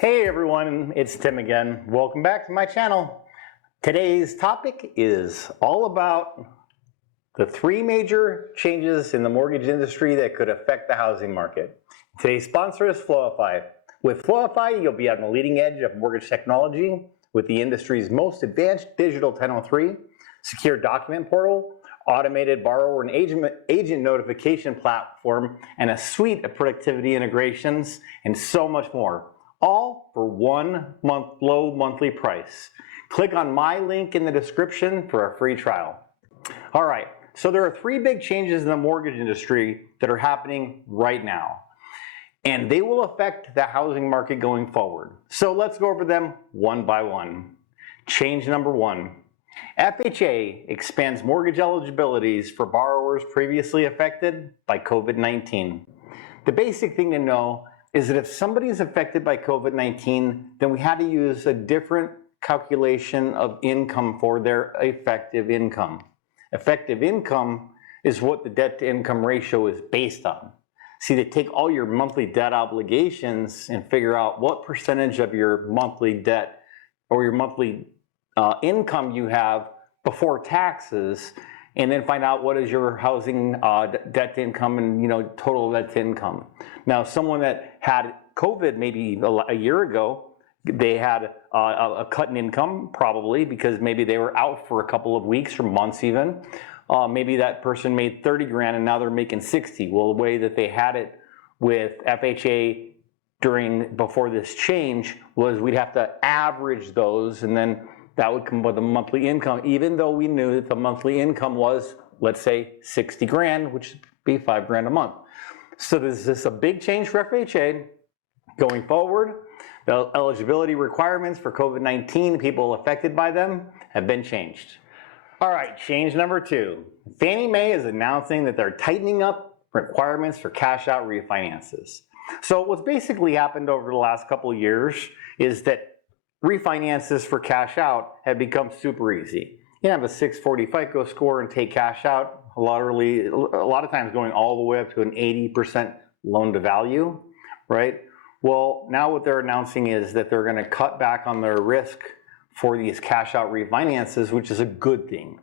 Hey everyone, it's Tim again. Welcome back to my channel. Today's topic is all about the three major changes in the mortgage industry that could affect the housing market. Today's sponsor is Flowify. With Flowify, you'll be on the leading edge of mortgage technology with the industry's most advanced digital 1003, secure document portal, automated borrower and agent notification platform, and a suite of productivity integrations, and so much more. All for 1 month low monthly price. Click on my link in the description for a free trial. All right, so there are three big changes in the mortgage industry that are happening right now, and they will affect the housing market going forward. So let's go over them one by one. Change number one. FHA expands mortgage eligibilities for borrowers previously affected by COVID-19. The basic thing to know is that if somebody is affected by COVID-19, then we had to use a different calculation of income for their effective income. Effective income is what the debt to income ratio is based on. See, they take all your monthly debt obligations and figure out what percentage of your monthly debt or your monthly income you have before taxes, and then find out what is your housing debt to income and total debt to income. Now, someone that had COVID maybe a year ago, they had a cut in income probably because maybe they were out for a couple of weeks or months even. Maybe that person made 30 grand and now they're making 60. Well, the way that they had it with FHA before this change was we'd have to average those, and then that would come with a monthly income, even though we knew that the monthly income was, let's say, 60 grand, which would be 5 grand a month. So this is a big change for FHA going forward. The eligibility requirements for COVID-19, people affected by them, have been changed. All right, change number two. Fannie Mae is announcing that they're tightening up requirements for cash out refinances. So what's basically happened over the last couple of years is that refinances for cash out have become super easy. You have a 640 FICO score and take cash out, a lot of times going all the way up to an 80% loan to value, right? Well, now what they're announcing is that they're going to cut back on their risk for these cash out refinances, which is a good thing.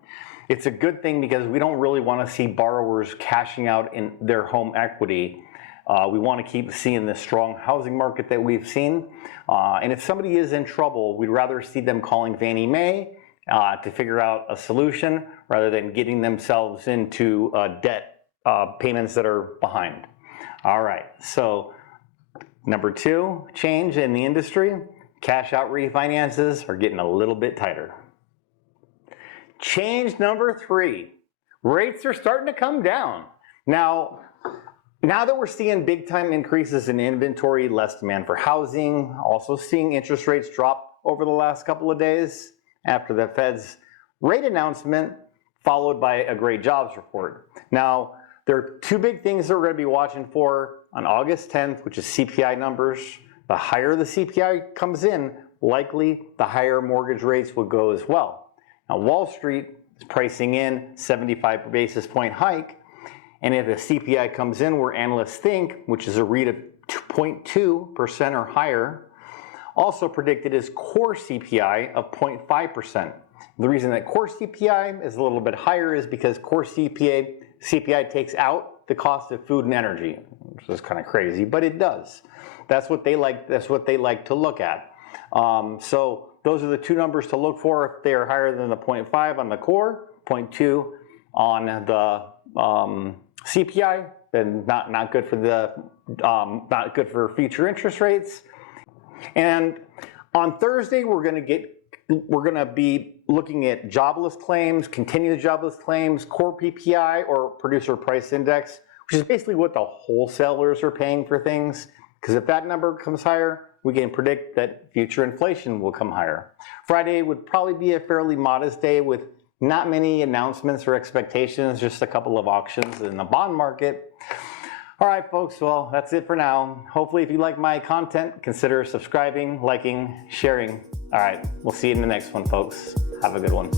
It's a good thing because we don't really want to see borrowers cashing out in their home equity. We want to keep seeing the strong housing market that we've seen. And if somebody is in trouble, we'd rather see them calling Fannie Mae to figure out a solution rather than getting themselves into debt payments that are behind. All right, so number two change in the industry, cash out refinances are getting a little bit tighter. Change number three, rates are starting to come down. Now that we're seeing big time increases in inventory, less demand for housing, also seeing interest rates drop over the last couple of days after the Fed's rate announcement, followed by a great jobs report. Now, there are two big things that we're going to be watching for on August 10th, which is CPI numbers. The higher the CPI comes in, likely the higher mortgage rates will go as well. Now, Wall Street is pricing in 75 basis point hike. And if the CPI comes in where analysts think, which is a read of 0.2% or higher, also predicted is core CPI of 0.5%. The reason that core CPI is a little bit higher is because core CPI takes out the cost of food and energy, which is kind of crazy, but it does. That's what they like. That's what they like to look at. So those are the two numbers to look for if they are higher than the 0.5 on the core, 0.2 on the CPI, then not good for not good for future interest rates. And on Thursday, we're going to be looking at jobless claims, continued jobless claims, core PPI or producer price index, which is basically what the wholesalers are paying for things. Because if that number comes higher, we can predict that future inflation will come higher. Friday would probably be a fairly modest day with not many announcements or expectations, just a couple of auctions in the bond market. All right, folks, well, that's it for now. Hopefully, if you like my content, consider subscribing, liking, sharing. All right, we'll see you in the next one, folks. Have a good one.